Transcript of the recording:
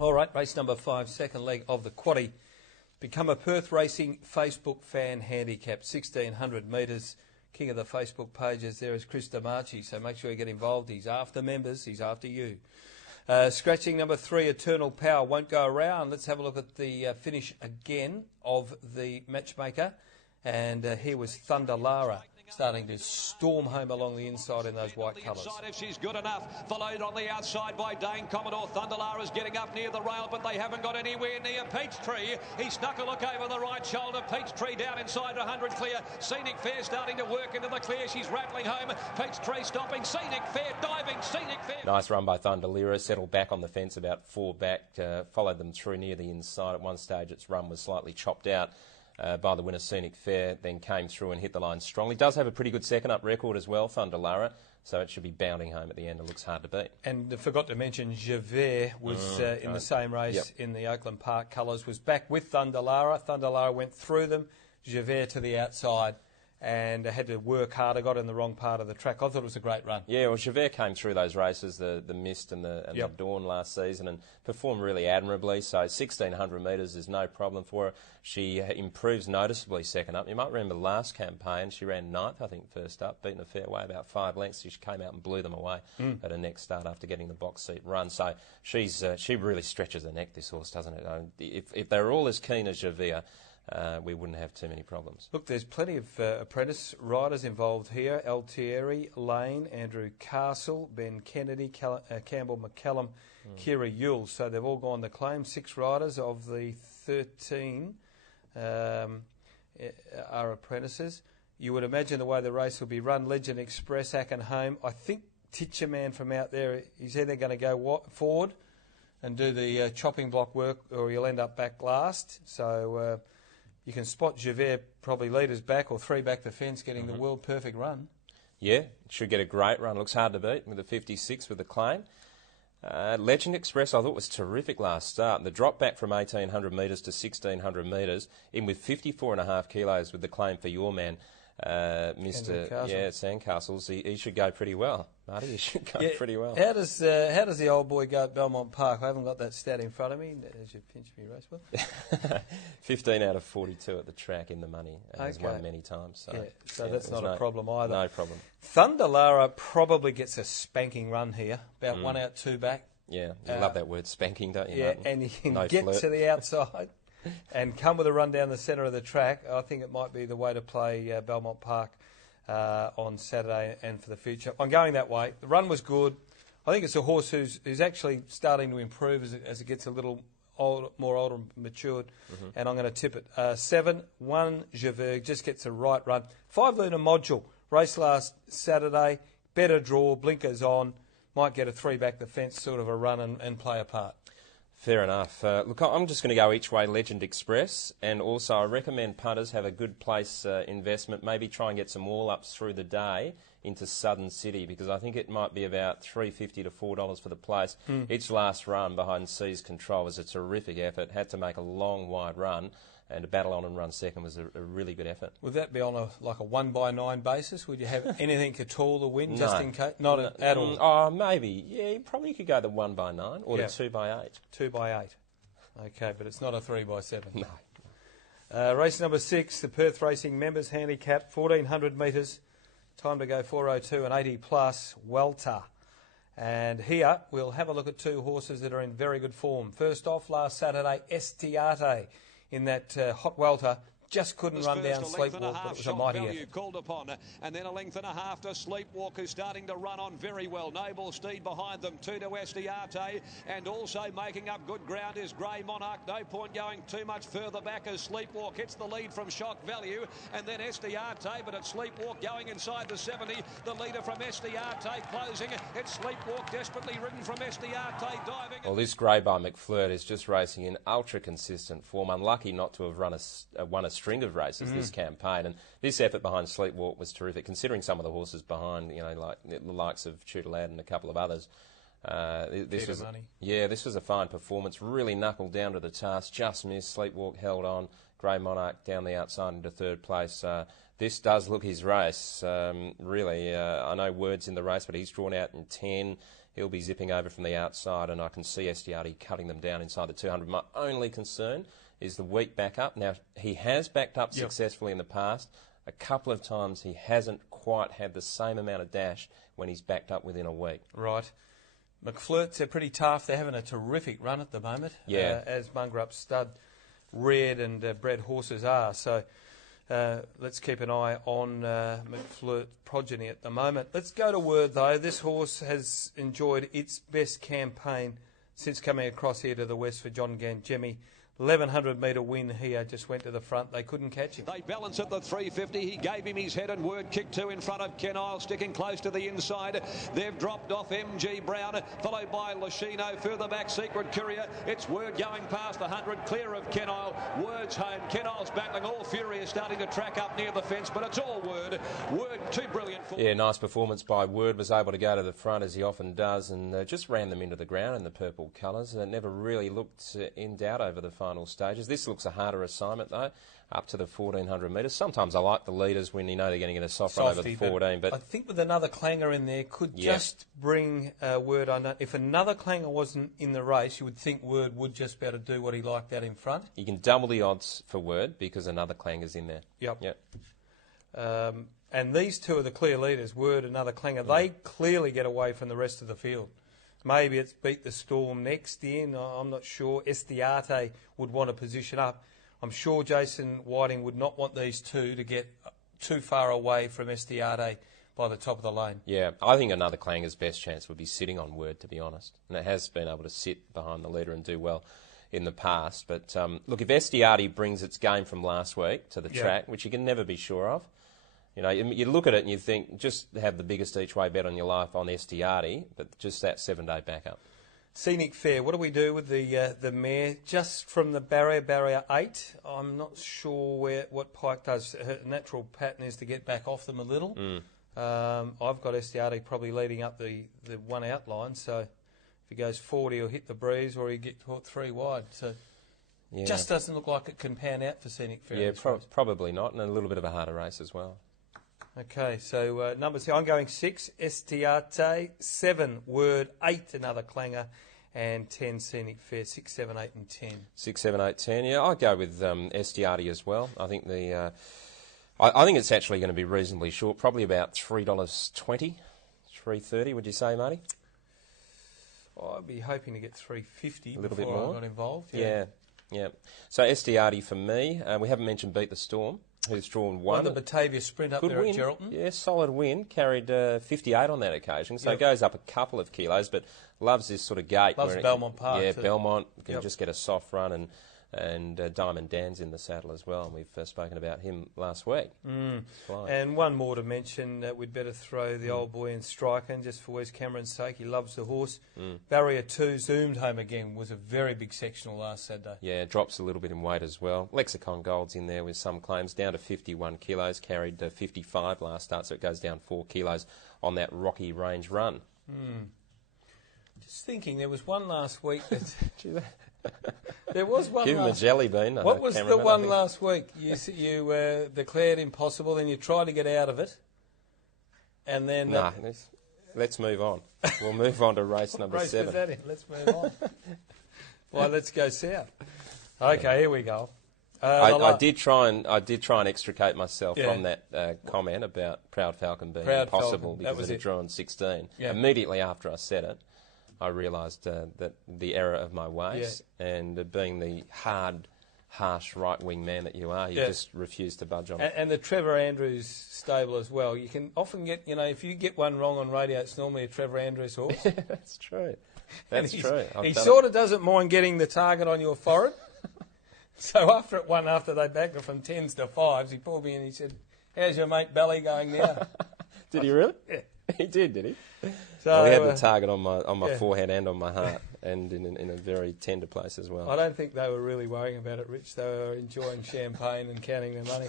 All right, race number 5, second leg of the quaddie. Become a Perth Racing Facebook fan handicap, 1,600 metres. King of the Facebook pages there is Chris DiMarchi, so make sure you get involved. He's after members, he's after you. Scratching number 3, Eternal Power, won't go around. Let's have a look at the finish again of the matchmaker. And here was Thunder Lara, starting to storm home along the inside in those white colours. If she's good enough, followed on the outside by Dane Commodore. Thunderlara's getting up near the rail, but they haven't got anywhere near Peachtree. He snuck a look over the right shoulder. Peachtree down inside 100 clear. Scenic Fair starting to work into the clear. She's rattling home. Peachtree stopping. Scenic Fair diving. Scenic Fair. Nice run by Thunderlira. Settled back on the fence about 4 back. Followed them through near the inside. At one stage, its run was slightly chopped out by the winner Scenic Fair, then came through and hit the line strongly. Does have a pretty good second up record as well, Thunder Lara, so it should be bounding home at the end. It looks hard to beat. And I forgot to mention, Javert was in the same race in the Oakland Park colours, was back with Thunder Lara. Thunder Lara went through them, Javert to the outside, and had to work harder, got in the wrong part of the track. I thought it was a great run. Yeah, well, Javert came through those races, the Mist and the Dawn last season, and performed really admirably. So 1,600 metres is no problem for her. She improves noticeably second up. You might remember the last campaign, she ran 9th, I think, first up, beating a fair way, about 5 lengths. She came out and blew them away at her next start after getting the box seat run. So she really stretches her neck, this horse, doesn't it? If they were all as keen as Javert, we wouldn't have too many problems. Look, there's plenty of apprentice riders involved here. Altieri, Lane, Andrew Castle, Ben Kennedy, Campbell McCallum, Kira Yule. So they've all gone to claim. 6 riders of the 13 are apprentices. You would imagine the way the race will be run. Legend Express, Ackenholm. I think Titcher Man from out there, he's either going to go forward and do the chopping block work, or he'll end up back last. So you can spot Javert probably leaders back or 3 back the fence, getting the world perfect run. Yeah, should get a great run. Looks hard to beat with a 56 with the claim. Legend Express, I thought, was terrific last start. The drop back from 1,800 metres to 1,600 metres, in with 54.5 kilos with the claim for your man, Mr. Sandcastles. He should go pretty well. Marty, he should go pretty well. How does the old boy go at Belmont Park? I haven't got that stat in front of me. As you pinch me, Racewell. 15 out of 42 at the track in the money. He's won many times. So, that's not a problem either. No problem. Thunder Lara probably gets a spanking run here. About 1 out, 2 back. Yeah, you love that word spanking, don't you? Yeah, Martin? and you can get to the outside and come with a run down the centre of the track. I think it might be the way to play Belmont Park on Saturday and for the future. I'm going that way. The run was good. I think it's a horse who's actually starting to improve as it gets a little more older and matured. And I'm going to tip it. 7, 1, Javert, just gets a right run. 5 Lunar Module, race last Saturday, better draw, blinkers on, might get a 3 back the fence sort of a run and play a part. Fair enough. Look, I'm just going to go each way, Legend Express, and also I recommend punters have a good place investment, maybe try and get some all-ups through the day into Southern City, because I think it might be about $3.50 to $4 for the place. Its last run behind Seas Control was a terrific effort, had to make a long, wide run, and to battle on and run second was a really good effort. Would that be on a 1/9 basis? Would you have anything at all to win, No. just in case? Not at all? Oh, maybe. Yeah, you probably could go the 1/9 or the 2/8. 2/8. Okay, but it's not a 3/7. No. Race number 6, the Perth Racing Members Handicap, 1,400 metres. Time to go 4:02 and 80 plus, Welter. And here we'll have a look at 2 horses that are in very good form. First off, last Saturday, Estiate in that hot welter. Just couldn't run down Sleepwalk, but it was a mighty effort. Called upon, and then a length and a half to Sleepwalk, who's starting to run on very well. Noble Steed behind them, 2 to Estiate, and also making up good ground is Grey Monarch. No point going too much further back as Sleepwalk hits the lead from Shock Value, and then Estiate, but it's Sleepwalk going inside the 70. The leader from Estiate closing. It's Sleepwalk desperately ridden from Estiate diving. Well, this grey by McFlirt is just racing in ultra consistent form. Unlucky not to have won a string of races this campaign, and this effort behind Sleepwalk was terrific, considering some of the horses behind, like the likes of Tudor Lad and a couple of others. This was a fine performance, really knuckled down to the task, just missed. Sleepwalk held on, Grey Monarch down the outside into 3rd place. This does look his race, really. I know Word's in the race, but he's drawn out in 10. He'll be zipping over from the outside, and I can see Estiardi cutting them down inside the 200. My only concern is the weak backup. Now, he has backed up successfully in the past. A couple of times he hasn't quite had the same amount of dash when he's backed up within a week. Right. McFlirt's, they're pretty tough. They're having a terrific run at the moment, as Mungrup's stud red and bred horses are. So let's keep an eye on McFlirt's progeny at the moment. Let's go to Word, though. This horse has enjoyed its best campaign since coming across here to the west for John Gangemi. 1100-metre win here, just went to the front. They couldn't catch him. They balance at the 350. He gave him his head, and Word kicked 2 in front of Ken Isle, sticking close to the inside. They've dropped off MG Brown, followed by Lashino. Further back, Secret Courier. It's Word going past 100, clear of Ken Isle. Word's home. Ken Isle's battling. All Fury is starting to track up near the fence, but it's all Word. Word, too brilliant for... Yeah, nice performance by Word. Was able to go to the front, as he often does, and just ran them into the ground in the purple colours. Never really looked in doubt over the final stages. This looks a harder assignment, though, up to the 1400 metres. Sometimes I like the leaders when you know they're going to get a soft run over the 14. But I think with another clanger in there could just bring Word under. If another clanger wasn't in the race, you would think Word would just be able to do what he liked out in front. You can double the odds for Word because another clanger's in there. Yep. And these two are the clear leaders, Word and another clanger. They clearly get away from the rest of the field. Maybe it's Beat the Storm next in, I'm not sure. Estiarte would want to position up. I'm sure Jason Whiting would not want these two to get too far away from Estiarte by the top of the lane. Yeah, I think another clanger's best chance would be sitting on Word, to be honest. And it has been able to sit behind the leader and do well in the past. But look, if Estiarte brings its game from last week to the track, which you can never be sure of, you know, you look at it and you think, just have the biggest each-way bet on your life on Estiarte, but just that 7-day backup. Scenic Fair, what do we do with the mare? Just from the barrier 8, I'm not sure what Pike does. Her natural pattern is to get back off them a little. I've got Estiarte probably leading up the one outline, so if he goes 40, he'll hit the breeze, or he'll get caught 3 wide. So just doesn't look like it can pan out for Scenic Fair. Yeah, probably not, and a little bit of a harder race as well. Okay, so numbers here. I'm going 6, Estiarte, 7, Word, 8, another clanger, and 10, Scenic Fair, 6, 7, 8 and 10. 6, 7, 8, 10. Yeah, I'd go with Estiarte as well. I think I think it's actually going to be reasonably short, probably about $3.20, $3.30, would you say, Marty? I'd be hoping to get $3.50 a little before bit more. I got involved. Yeah. So Estiarte for me. We haven't mentioned Beat the Storm, who's drawn 1. Won the Batavia Sprint up there win. at Geraldton. Yeah, solid win. Carried 58 on that occasion, so it goes up a couple of kilos, but loves this sort of gate. Loves Belmont Park. Yeah, Belmont can just get a soft run, and Diamond Dan's in the saddle as well, and we've spoken about him last week. And one more to mention, we'd better throw the old boy in Striker, and just for Wes Cameron's sake, he loves the horse. Barrier 2 zoomed home again, was a very big sectional last Saturday. Yeah, drops a little bit in weight as well. Lexicon Gold's in there with some claims, down to 51 kilos, carried 55 last start, so it goes down 4 kilos on that Rocky Range run. Just thinking, there was one last week that... There was one. Give him a jelly bean. What was the one last week? You declared impossible, then you tried to get out of it, and then... let's move on. We'll move on to race number 7. Let's move on. Well, let's go south. Okay, here we go. I did try and extricate myself from that comment about Proud Falcon being impossible because it had drawn 16. Yeah. Immediately after I said it, I realised that the error of my ways, and being the harsh right-wing man that you are, you just refuse to budge on it. And the Trevor Andrews stable as well. You can often get, if you get one wrong on radio, it's normally a Trevor Andrews horse. That's true. That's true. He sort of doesn't mind getting the target on your forehead. So after they backed it from 10s to 5s, he pulled me in and he said, "How's your mate Belly going now?" Did he really? Yeah. He did he? So, he had the target on my forehead and on my heart, and in a very tender place as well. I don't think they were really worrying about it, Rich. They were enjoying champagne and counting their money.